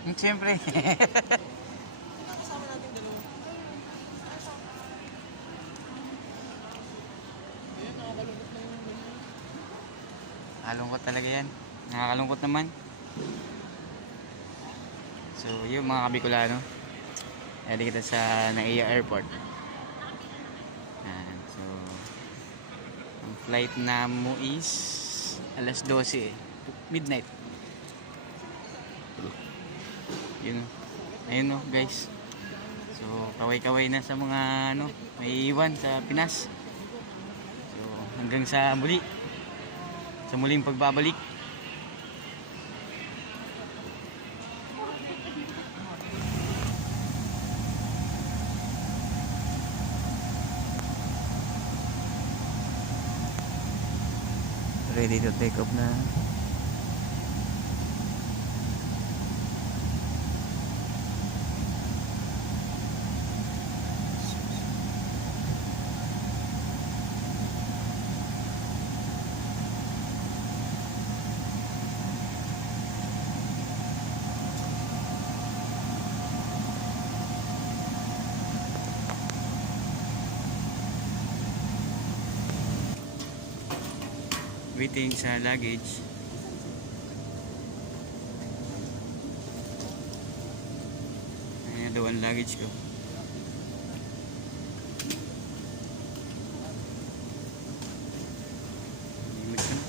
Siyempre. Kasama natin dalawa. Ayan, nakakalungkot na yung ganyan. Nakakalungkot talaga yan. Nakakalungkot naman. So, yung mga Kabicolano. Dali kita sa Naiya Airport. Ayan. So, ang flight na mo is alas 12 eh. Midnight. Yun. Ayun o guys. So, kaway-kaway na sa mga ano, may iwan sa Pinas. So, hanggang sa muli. Sa muling pagbabalik. Ready to take off na. Waiting sa luggage. Ayan daw ang luggage ko. Limit ko na.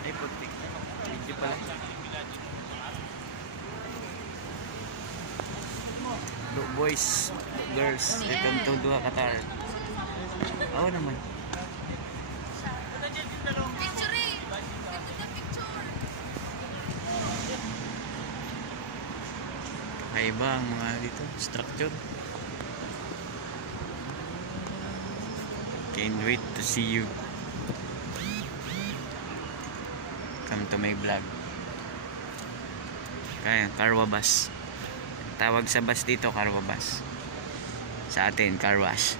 Ay putik. Video pala. Look boys, look girls, welcome to Doha, Qatar. Oo naman. Picture eh! Ganda na picture! Kaiba ang mga dito, structure. Can't wait to see you. Come to my vlog. Kaya, Carwa bus. Tawag sa bus dito, Carwa bus. Sa atin, car wash.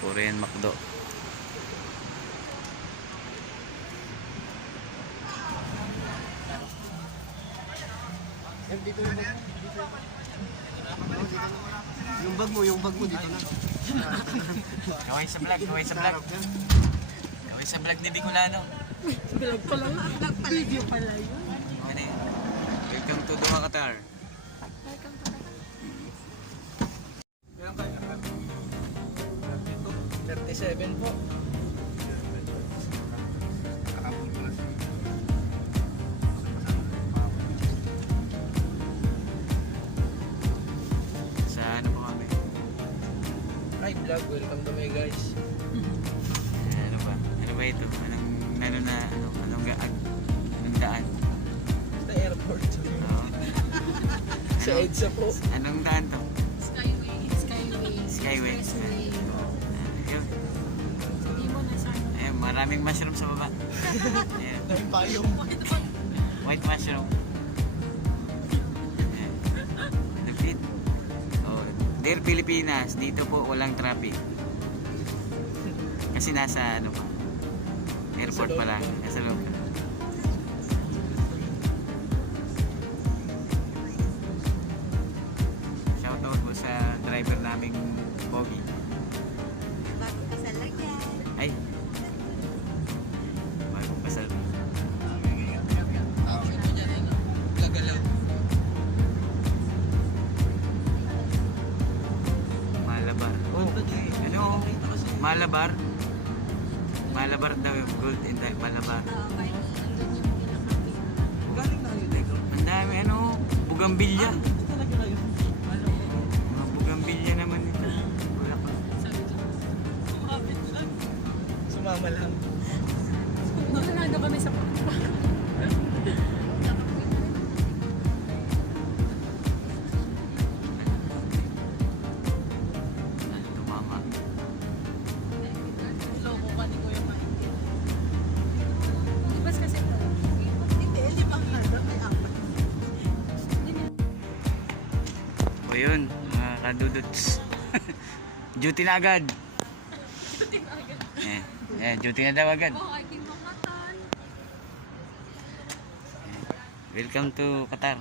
Korean McDo. Dito yung bag mo. Yung bag mo dito na. Gawin sa vlog, gawin sa vlog. Gawin sa vlog ni Bicolano. Vlog pala yun. Vlog pala video pala yun. Ano yun? Welcome to Doha, Qatar. Welcome to Meron kayo na 37 po. Sa ano po kami? Hi vlog, welcome to my guys. Ano ba? Ano ba ito? Anong daan? Sa airport. Oo. Sa EDSA po. Anong daan to? Skyway. Skyway. Skyway. Expressway. Ayun. Hindi mo na sana. Ayun, maraming mushroom sa baba. Ayun. Dahil payong. White mushroom. Ayun. Nag-feed. Oh, Dear Pilipinas, dito po walang traffic. Kasi nasa ano pa? Airport pa lang. Nasa loob. Shoutout po sa driver naming Boggy. Bago kasal lang yan. Ay! Bagong kasal. Malabar. Malabar daw yung gold in the Malabar. Kahit nandun yung pinaka-big. Galing na yun, Negro. Ang dami ano, bugambilya. Ito talaga na yun. Mga bugambilya naman ito. Wala pa. Sabi ko, Sumapit lang. Sumama lang. nalado kami sa pakpak. Ano, tumama. Loko ka ni Kuya Mike. Ibas kasi ito. Hindi, limang na. May apat. O yun, mga kadudots. Duty na agad. Duty na daw agad. Oh, aking makatan. Welcome to Qatar.